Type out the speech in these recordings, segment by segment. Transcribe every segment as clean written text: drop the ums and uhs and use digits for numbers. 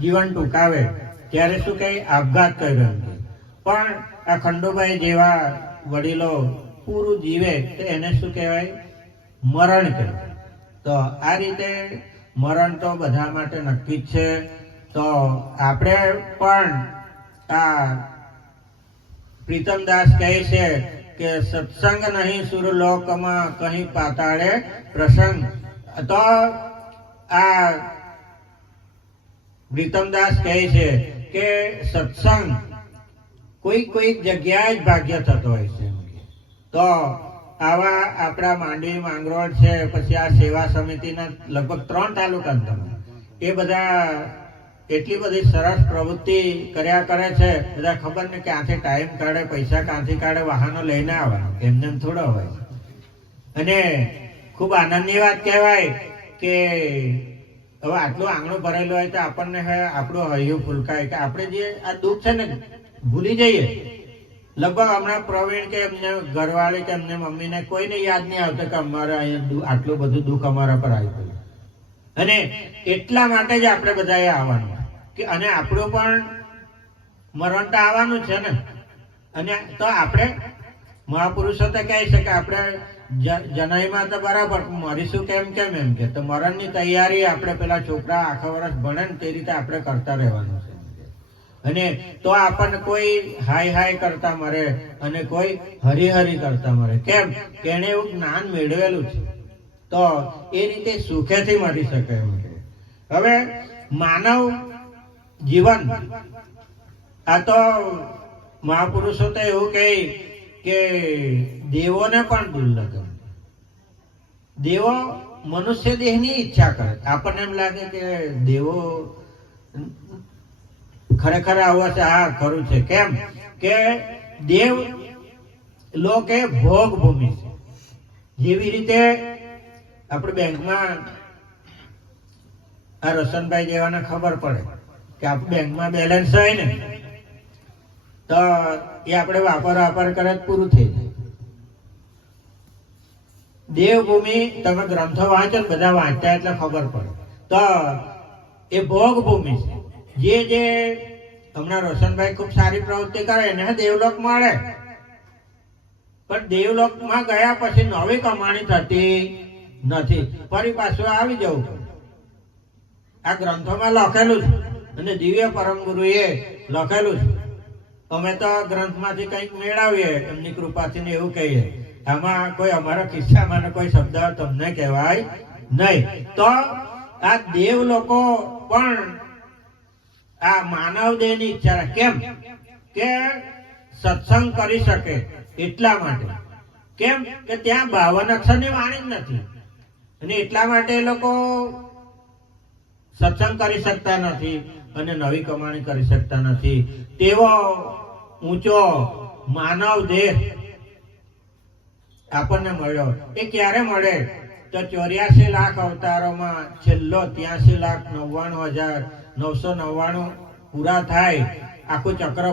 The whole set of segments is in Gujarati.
જીવન ટૂંકાવે ત્યારે શું કહે આપઘાત કર્યો, પણ આ ખંડુભાઈ જેવા વડીલો પૂરું જીવે તો એને શું કહેવાય મરણ કહેવાય. તો આ રીતે મરણ તો બધા માટે નક્કી જ છે. તો આપણે પણ આ પ્રીતમદાસ કહે છે કે સત્સંગ નહીં સુરલોકમાં કહી પાતાળે પ્રસંગ. તો આ પ્રીતમદાસ કહે છે કે સત્સંગ કોઈક જગ્યાએ જ ભાગ્ય થતો હોય છે. તો આવા આપણા માંડવી માંગરોળ છે, પછી આ સેવા સમિતિના લગભગ 3 તાલુકા એ બધા એટલી બધી સરસ પ્રવૃત્તિ કર્યા કરે છે. બધા ખબર ને ક્યાંથી ટાઈમ કાઢે, પૈસા ક્યાંથી કાઢે, વાહનો લઈને આવવાનું એમને થોડો હોય. અને ખૂબ આનંદની વાત કહેવાય કે હવે આટલું આંગણું ભરેલું હોય તો આપણને આપણું હૈયું ફૂલકાય કે આપણે જે આ દુઃખ છે ને ભૂલી જઈએ. લગભગ હમણાં પ્રવીણ કે એમને ઘરવાળી કે એમને મમ્મીને કોઈને યાદ નહીં આવતું કે અમારે અહીંયા આટલું બધું દુઃખ અમારા પર આવી ગયું. અને એટલા માટે જ આપણે બધાએ આવવાનું કે અને આપણું પણ મરણ તો આવવાનું છે ને. અને તો આપણે મહાપુરુષો તો કહે છે કે આપણે જનઈમાં તો બરાબર મરીશું કેમ એમ કે તો મરણની તૈયારી આપણે પેલા છોકરા આખા વર્ષ ભણે ને તે રીતે આપણે કરતા રહેવાનું છે. અને તો આપણને કોઈ હાય કરતા મરે અને કોઈ હરિહરી કરતા મરે. કેમ કે એને એવું જ્ઞાન મેળવેલું છે તો એ રીતે સુખેથી મરી શકે એમ છે. હવે માનવ જીવન આ તો મહાપુરુષો તો એવું કહે કે દેવોને પણ દુર્લભ. દેવો મનુષ્ય દેહની ઈચ્છા કરે. આપણને એમ લાગે કે દેવો ખરેખર આવું છે. હા ખરું છે. કેમ કે દેવ લોક એ ભોગ ભૂમિ છે. જેવી રીતે આપણે બેંકમાં આ રોશનભાઈ જેવાને ખબર પડે કે આપણે બેંકમાં બેલેન્સ હોય ને તો એ આપણે વાપર કરે પૂરું થઈ જાય. દેવભૂમિ તમે ગ્રંથો વાંચો ને બધા વાંચતા એટલે ખબર પડે. તો એ ભોગ ભૂમિ છે. જે હમણાં રોશનભાઈ ખૂબ સારી પ્રવૃત્તિ કરે એને દેવલોક મળે, પણ દેવલોકમાં ગયા પછી નવી કમાણી થતી નથી. ફરી પાછું આવી જવું પડે. આ ગ્રંથોમાં લખેલું છે અને દિવ્ય પરમ ગુરુએ લખેલું છે. અમે તો ગ્રંથમાંથી કંઈક મેળવીએ એમની કૃપાથી ને એવું કહીએ. આમાં કોઈ અમારા કિસ્સામાં કોઈ શબ્દ તમને કહેવાય નહીં. તો આ દેવ લોકો પણ આ માનવ દેહની ઈચ્છા કેમ કે સત્સંગ કરી શકે એટલા માટે. કેમ કે ત્યાં 52 અક્ષરની વાણી જ નથી અને એટલા માટે એ લોકો સત્સંગ કરી શકતા નથી અને નવી કમાણી કરી શકતા નથી. તેવો ઊંચો માનવ દેહ આપણને મળ્યો. એ ક્યારે મળે તો 84 લાખ અવતારોમાં છેલ્લો 83,99,999 પૂરા થાય. આખું ચક્ર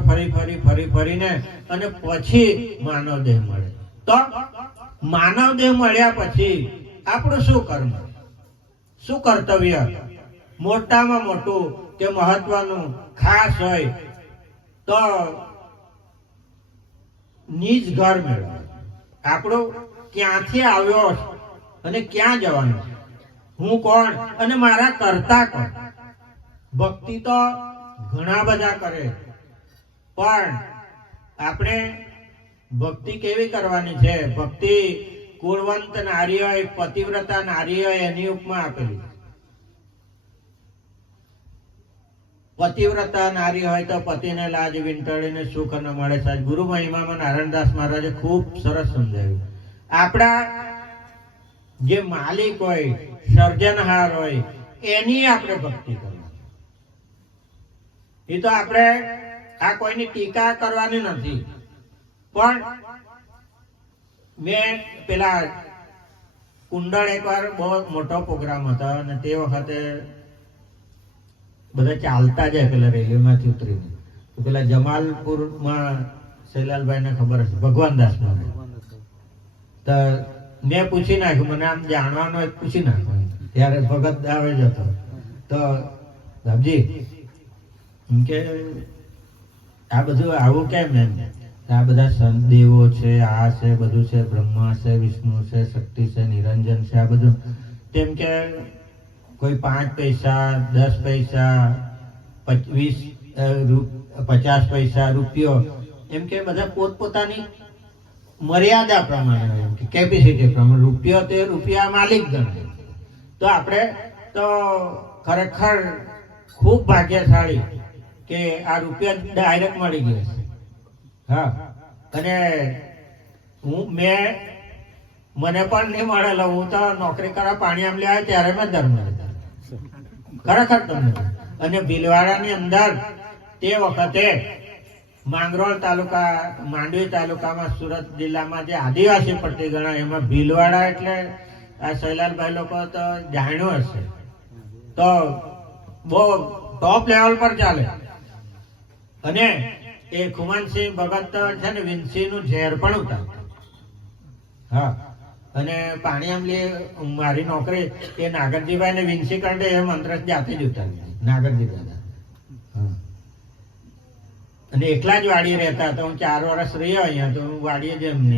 ફરીને અને પછી માનવ દેહ મળે. તો માનવ દેહ મળ્યા પછી આપણું શું કર્મ, શું કર્તવ્ય મોટામાં મોટું કે મહત્વનું ખાસ હોય તો નિજ ઘર મેળવે. આપણું ક્યાંથી આવ્યો અને ક્યાં જવાનું, હું કોણ અને મારા કરતા કોણ. ભક્તિ તો ઘણા બધા કરે, પણ આપણે ભક્તિ કેવી કરવાની છે? ભક્તિ કુળવંત નારી હોય, પતિવ્રતા નારી હોય એની ઉપમા આપેલી. પતિવ્રતા નારી હોય તો પતિને લાજ વીંટળીને સુખ ન મળે. સાહેબ ગુરુ મહિમામાં નારાયણદાસ મહારાજે ખૂબ સરસ સમજાવ્યું. આપણા જે માલિક હોય, સર્જનહાર હોય એની આપણે ભક્તિ કરવાની. એ તો આપણે આ કોઈની ટીકા કરવાની નથી. પણ મેં પેલા કુંડળ એકવાર બહુ મોટો પ્રોગ્રામ હતો અને તે વખતે બધા ચાલતા જાય પેલા રેલવેમાંથી ઉતરીને. તો પેલા જમાલપુરમાં શૈલાલભાઈને ખબર હશે, ભગવાનદાસ મહારાજ. તો મેં પૂછી નાખ્યું, મને આમ જાણવાનું પૂછી નાખ્યું. ત્યારે ભગત આવે જ હતો. તો બાપજી એમ કે આ બધું આવું કેમ એમ આ બધા સંત દેવો છે, આ છે, બધું છે, બ્રહ્મા છે, વિષ્ણુ છે, શક્તિ છે, નિરંજન છે, આ બધું તેમ કે કોઈ 5 પૈસા, 10 પૈસા, 50 પૈસા, રૂપિયો એમ કે બધા પોતપોતાની મર્યાદા પ્રમાણે એમ કે કેપેસિટી પ્રમાણે રૂપિયો તે રૂપિયા માલિક ગણાય. તો આપણે તો ખરેખર ખૂબ ભાગ્યશાળી કે આ રૂપિયા ડાયરેક્ટ મળી ગયો છે. હા, અને મને પણ નહીં મળેલો. હું તો નોકરી કરવા પાણી આમ લેવા ત્યારે મેં ધર્મ લીધા ખરેખર તમને. અને ભીલવાડાની અંદર તે વખતે માંગરોળ તાલુકા, માંડવી તાલુકામાં, સુરત જિલ્લામાં જે આદિવાસી પટ્ટી ગણાય એમાં ભીલવાડા એટલે આ શૈલાલભાઈ લોકો તો જાણ્યું હશે, તો બહુ ટોપ લેવલ પર ચાલે. અને એ ખુમાનસિંહ ભગત છે ને વિંસીનું ઝેર પણ ઉતારતા. હા, અને પાણી આમલી મારી નોકરી એ નાગરજીભાઈ ને વિંસી કાઢે એ મંત્ર જાતે જ ઉતારી નાગરજી દાદા. અને એકલા જ વાડીએ રહેતા હતા. હું 4 વર્ષ રહ્યો અહીંયા, તો હું વાડીએ જ એમ નહીં